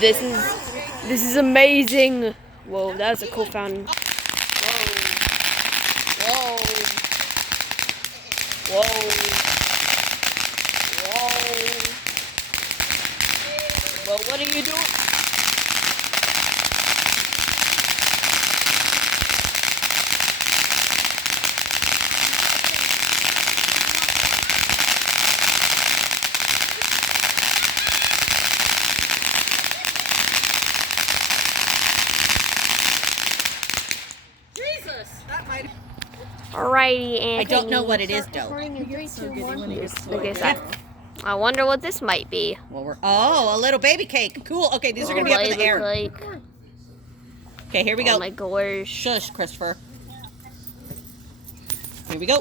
This is amazing. Whoa, that was a cool fountain. Whoa. Whoa. Well, what are you doing? Alrighty, and I don't know what it is, though. Okay, so I wonder what this might be. Well, a little baby cake. Cool. Okay, these are gonna be up in the air. Okay, here we go. Oh my gosh. Shush, Christopher. Here we go.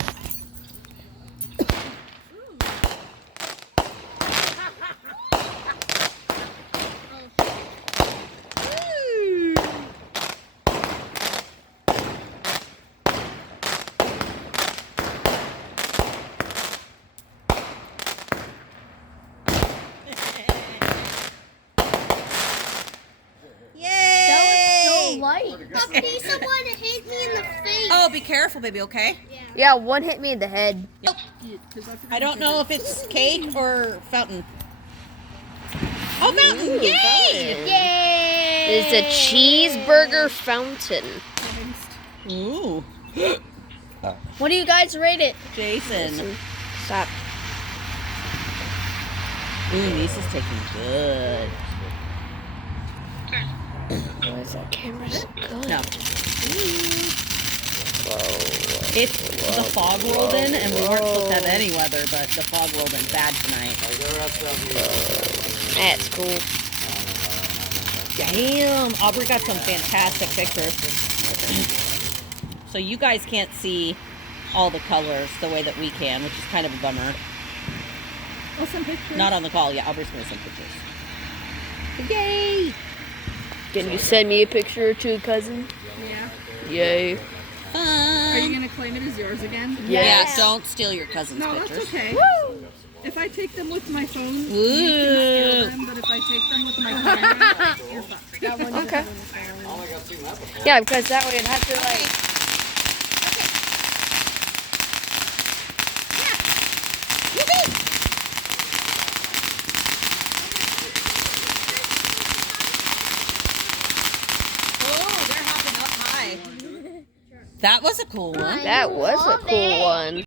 Someone hit me in the face. Oh, be careful, baby, okay? Yeah, one hit me in the head. Yep. I don't know if it's cake or fountain. Oh, fountain! Yay! Yay! It's a cheeseburger fountain. Ooh. What do you guys rate it? Jason. Stop. Ooh, Lisa's taking good. Where's that camera's going? No. Whoa. If the fog rolled in, and we weren't supposed to have any weather, but the fog rolled in bad tonight. That's cool. Damn, Aubrey got some fantastic pictures. So you guys can't see all the colors the way that we can, which is kind of a bummer. Oh, some pictures. Not on the call. Yeah, Aubrey's going to send pictures. Yay! Can you send me a picture or two, cousin? Yeah. Yay. Fun. Are you gonna claim it as yours again? Yeah, don't steal your cousin's No, pictures. that's okay. Woo! If I take them with my phone, you Ooh. can steal them, but if I take them with my camera, you're fucked. Okay. Yeah, because that way I'd have to like. That was a cool one. That was a cool one.